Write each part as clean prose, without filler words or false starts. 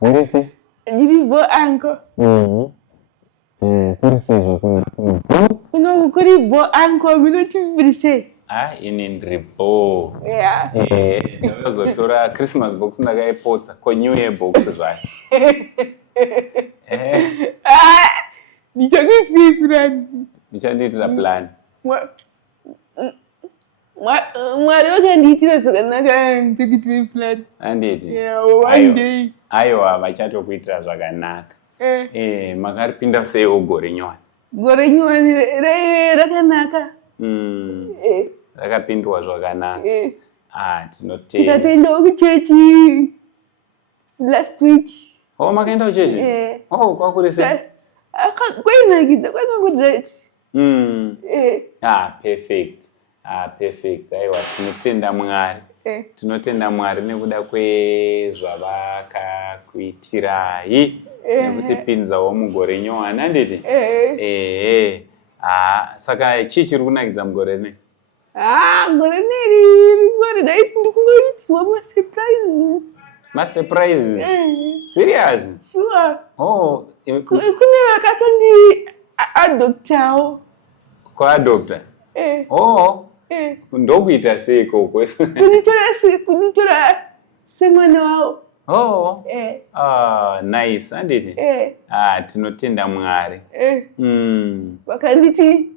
Muri se? Ndirivo anko. Kuri se zvako. Kuno kuri bo anko minochibrise. Ini ndiribo. Yeah. Ndozotora Christmas box ndakaipotsa ko New Year box zvake. Ndichandiitira plan. Mwari wakandiitira zvakanaka ndikuitire plan. Handiti? Yeah, one day. Aiwa vachatokuitira zvakanaka. Makaripinda sei gore nyowani? Gore nyowani rakanaka. Rakapindwa zvakanaka. Tinotenda. Tikatoendawo kuchechi last week. Makaenda kuchechi? Kwakuri sei? Kwainakidza kwakangorati. Perfect. Perfect. Aiwa tinotenda Mwari. Tinotenda Mwari nekuda kwezvavakakuitirai. Nekuti pinzawo mugore nyowani handiti? Saka chii chiri kunakidza mugore nei? Gore neri gore daiti ndikungoitirwa masurprises. Masurprises? Serious? Sure. Kune vakatondi adoptawo. Kuadopta? Ndokuita sei ikoko? Kunitora semwana wavo. Nice, handiti? Tinotenda Mwari. Vakanditi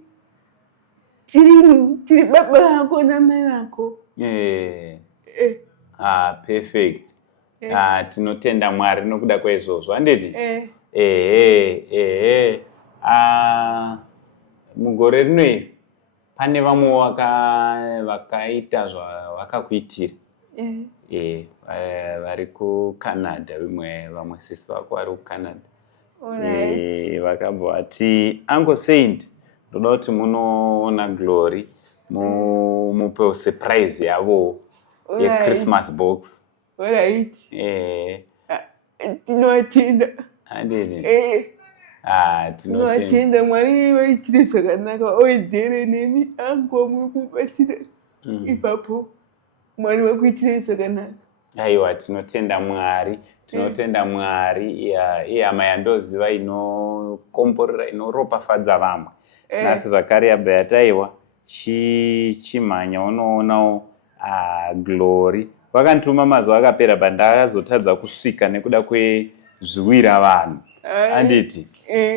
tiri baba vako namai vako. Perfect. Tinotenda Mwari nokuda kwaizvozvo, handiti? Mugore rino iri pane vamwe vakaita zvavakakuitira. Vari kuCanada, vamwe sisi vako vari kuCanada. Vakabva vati Uncle Saint, ndoda kuti munoona Glory mupewo surprise yavo yeChristmas box. Alright. Tinotenda. Handiti? Tinotenda Mwari waitire zvakanaka owedzere nemi angu muri kubatsira ipapo Mwari wakuitire zvakanaka. Aiwa tinotenda Mwari. Tinotenda Mwari iye hama yandoziva inokomborera inoropafadza vamwe. Nasi zvakare yabva yati aiwa chimhanya unoonawo Glory. Vakandituma mazuva akapera pandakazotadza kusvika nekuda kwezviwira vanhu. Handiti?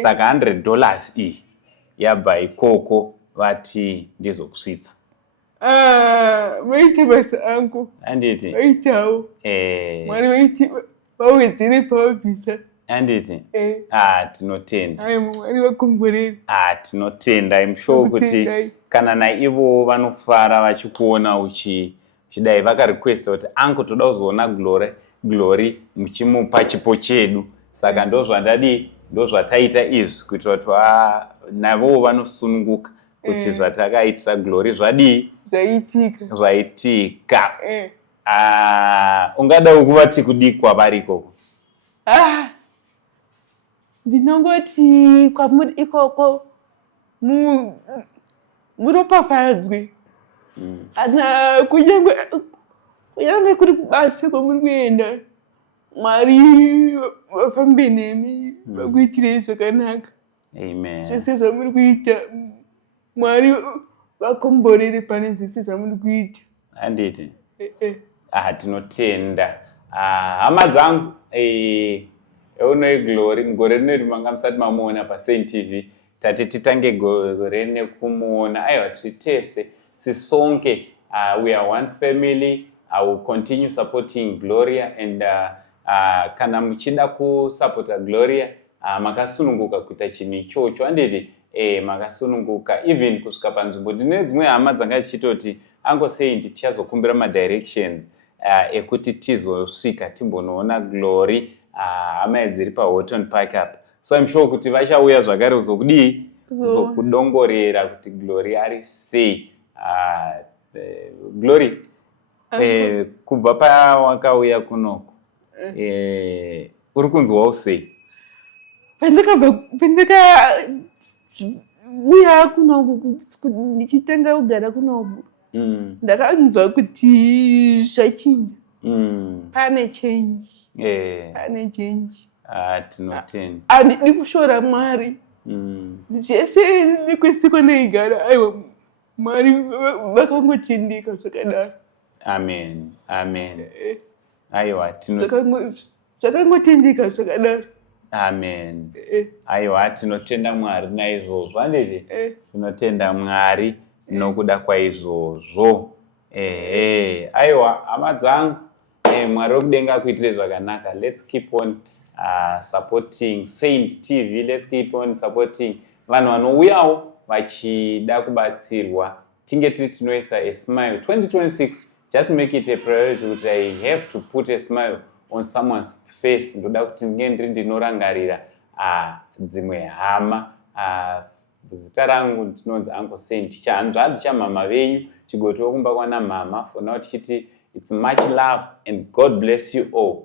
Saka $100 iyi yabva ikoko vati ndizokusvitsa. Vaite basa angu. Handiti? Vaitawo. Mwari vaiti vawedzere pavabvisa. Handiti? Tinotenda. Mwari vakomborere. Tinotenda. I'm sure kuti kana naivo vanofara vachikuona uchidai vakarequesta kuti angu toda kuzoona Glory muchimupa chipo chedu. Saka ndozvataita izvi kuitira kuti navowo vanosununguka kuti zvatakaitira Glory zvaitika. Ungadawo kuvati kudii kwavari ikoko? Ndinongoti kwamuri ikoko muropafadzwe. Kunyange kuri kubasa kwamuri kuenda, Mwari vafambe nemi vakuitirei zvakanaka. Amen. Zvese zvamuri kuita Mwari vakomborere pane zvese zvamuri kuita. Handiti? Tinotenda. Hama dzangu eunoi Glory mugore rino iri manga musati mamuona paSaint TV. Tati titange gore nekumuona. Aiwa titese sisonke we are one family. I will continue supporting Gloria and kana muchida kusupporta Gloria makasununguka kuita chinhu ichocho. Handiti? Makasununguka even kusvika panzvimbo ndine dzimwe hama dzanga dzichitoti Uncle Saint tichazokumbira madirections ekuti tizosvika timbonoona Glory hama dziri paHoughton Park apa. So I'm sure kuti vachauya zvakare kuzokudongorera kuti Glory ari sei. Glory, kubva pawakauya kunoko uri kunzwawo sei? Uya kunoku ndichitanga kugara kunoku ndakanzwa kuti zvachinja. pane change. Pane change. Tinotenda. Handidi kushora Mwari. Zvese nekwese kwandagara, aiwa Mwari vakangotendeka zvakadaro. Amen. Aiwa zvakangotendeka zvakadaro. Amen. Aiwa tinotenda Mwari naizvozvo. Handiti? Tinotenda Mwari nokuda kwaizvozvo. Aiwa hama dzangu, Mwari wekudenga akuitire zvakanaka. Let's keep on supporting Saint TV. Let's keep on supporting vanhu vanouyawo vachida kubatsirwa. Tinge tiri tinoisa a smile. 2026, just make it a priority kuti I have to put a smile on someone's face. Ndoda kuti ndinge ndiri ndinorangarira dzimwe hama. Zita rangu ndinonzi Uncle Saint. Chanzvadzi chamama venyu chigotiwo kumba kwana mama. For now tichiti it's much love and God bless you all.